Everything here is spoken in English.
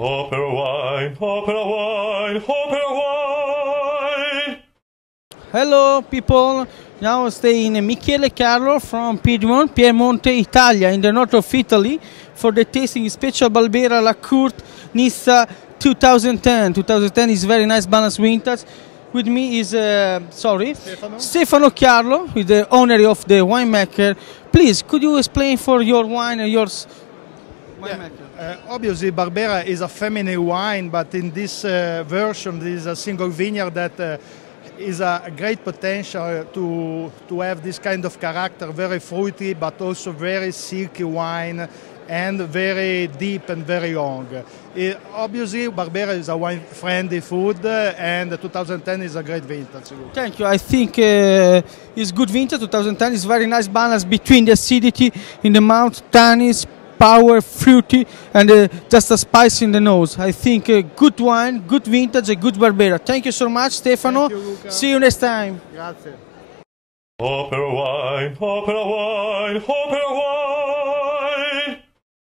OperaWine, OperaWine, OperaWine! Hello people, now I stay in Michele Chiarlo from Piedmont, Italy, in the north of Italy, for the tasting special Barbera La Courte Nissa 2010. 2010 is very nice balanced vintage. With me is Stefano Chiarlo, with the owner of the winemaker. Please, could you explain for your wine and yours winemaker? Obviously, Barbera is a feminine wine, but in this version, this is a single vineyard that is a great potential to have this kind of character, very fruity, but also very silky wine, and very deep and very long. Obviously, Barbera is a wine-friendly food, and 2010 is a great vintage. Thank you. I think it's good vintage. 2010 is very nice balance between the acidity in the mouth, tannish, power, fruity, and just a spice in the nose. I think good wine, good vintage, a good Barbera. Thank you so much, Stefano. Thank you, Luca. See you next time. Grazie. OperaWine, OperaWine, OperaWine!